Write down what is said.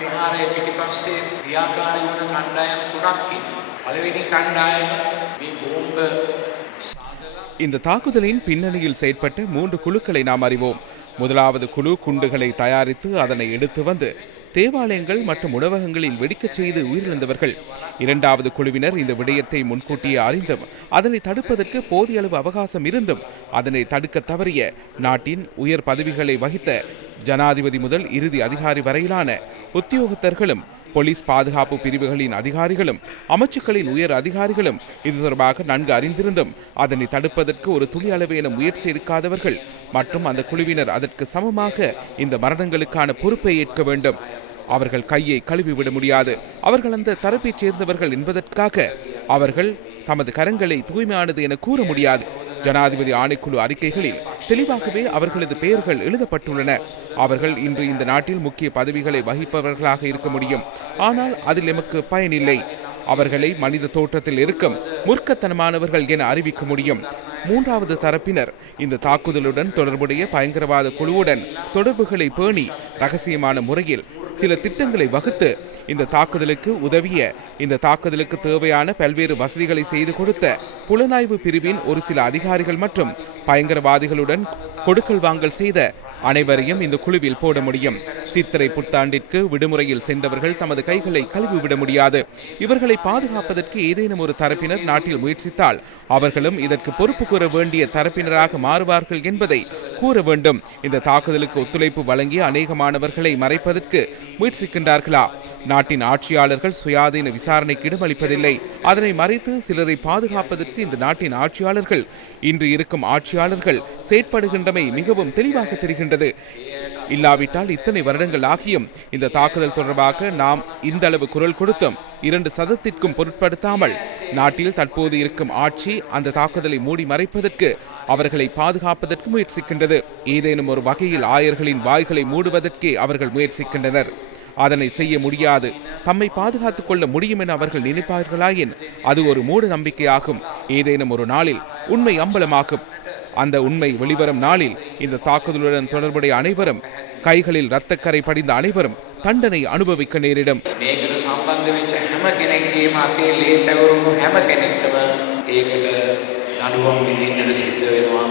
ප්‍රහාරය පිටිපස්සේ ක්‍රියාකාරී වුණ කණ්ඩායම් තුනක් ඉන්නවා. පළවෙනි කණ්ඩායම මේ බෝම්බ இந்த தாக்குதலின் பின்னணியில் செயற்பட்ட 3 குழுக்களை நாம் அறிவோம். முதலாவது குழு குண்டுகளை தயாரித்து அதனை எடுத்து வந்து தேவாலயங்கள் மற்றும் உணவகங்களில் வெடிக்கச் செய்து உயிரிழந்தவர்கள். இரண்டாவது குழுவினர் இந்த விடயத்தை முன்கூட்டியே அறிந்தும் அதனை தடுப்பதற்கு போதிய அளவு அவகாசம் இருந்தும் அதனை தடுக்க தவறிய நாட்டின் உயர் பதவிகளை வகித்த ஜனாதிபதி முதல் இறுதி அதிகாரி வரையிலான உத்தியோகத்தர்களும் போலீஸ் பாதுகாப்பு பிரிவுகளின் அதிகாரிகளும் அமைச்சுக்களின் உயர் அதிகாரிகளும் இது தொடர்பாக நன்கு அறிந்திருந்தும் அதனை தடுப்பதற்கு ஒரு துளி அளவேனும் முயற்சி எடுக்காதவர்கள் மற்றும் அந்த குழுவினர் அதற்கு சமமாக இந்த மரணங்களுக்கான பொறுப்பை ஏற்க வேண்டும். அவர்கள் கையை கழுவிவிட முடியாது. அவர்கள் அந்த தரப்பைச் சேர்ந்தவர்கள் என்பதற்காக அவர்கள் தமது கரங்களை தூய்மையானது என கூற முடியாது. ஜனாதிபதி ஆணைக்குழு அறிக்கைகளில் தெளிவாகவே அவர்களது பெயர்கள் எழுதப்பட்டுள்ளன. அவர்கள் இன்று இந்த நாட்டில் முக்கிய பதவிகளை வகிப்பவர்களாக இருக்க முடியும். ஆனால் அதில் எமக்கு பயனில்லை. அவர்களை மனித தோற்றத்தில் இருக்கும் மூர்க்கத்தனமானவர்கள் என அறிவிக்க முடியும். மூன்றாவது தரப்பினர் இந்த தாக்குதலுடன் தொடர்புடைய பயங்கரவாத குழுவுடன் தொடர்புகளை பேணி ரகசியமான முறையில் சில திட்டங்களை வகுத்து இந்த தாக்குதலுக்கு உதவிய, இந்த தாக்குதலுக்கு தேவையான பல்வேறு வசதிகளை செய்து கொடுத்த புலனாய்வு பிரிவின் ஒரு சில அதிகாரிகள் மற்றும் பயங்கரவாதிகளுடன் கொடுக்கல் வாங்கல் செய்த அனைவரையும் இந்த குழுவில் போட முடியும். சித்திரை புத்தாண்டிற்கு விடுமுறையில் சென்றவர்கள் தமது கைகளை கழுவிவிட முடியாது. இவர்களை பாதுகாப்பதற்கு ஏதேனும் ஒரு தரப்பினர் நாட்டில் முயற்சித்தால் அவர்களும் இதற்கு பொறுப்பு கூற வேண்டிய தரப்பினராக மாறுவார்கள் என்பதை கூற வேண்டும். இந்த தாக்குதலுக்கு ஒத்துழைப்பு வழங்கிய அநேகமானவர்களை மறைப்பதற்கு முயற்சிக்கின்றார்களா? நாட்டின் ஆட்சியாளர்கள் சுயாதீன விசாரணைக்கு இடமளிப்பதில்லை. அதனை மறைத்து சிலரை பாதுகாப்பதற்கு இந்த நாட்டின் ஆட்சியாளர்கள், இன்று இருக்கும் ஆட்சியாளர்கள் செயற்படுகின்றமை மிகவும் தெளிவாக தெரிகின்றது. இல்லாவிட்டால் இத்தனை வருடங்கள் ஆகியும் இந்த தாக்குதல் தொடர்பாக நாம் இந்த அளவு குரல் கொடுத்தும் 2% பொருட்படுத்தாமல் நாட்டில் தற்போது இருக்கும் ஆட்சி அந்த தாக்குதலை மூடி மறைப்பதற்கு, அவர்களை பாதுகாப்பதற்கு முயற்சிக்கின்றது. ஏதேனும் ஒரு வகையில் ஆயர்களின் வாய்களை மூடுவதற்கே அவர்கள் முயற்சிக்கின்றனர். அதனை செய்ய முடியாது. தம்மை பாதுகாத்துக் கொள்ள முடியும் என அவர்கள் நினைப்பார்களாயின் அது ஒரு மூட நம்பிக்கையாகும். ஏதேனும் ஒரு நாளில் உண்மை அம்பலமாகும். அந்த உண்மை வெளிவரும் நாளில் இந்த தாக்குதலுடன் தொடர்புடைய அனைவரும், கைகளில் இரத்தக்கரை படிந்த அனைவரும் தண்டனை அனுபவிக்க நேரிடும். දඬුවම් විඳින්නට සිද්ධ වෙනවා.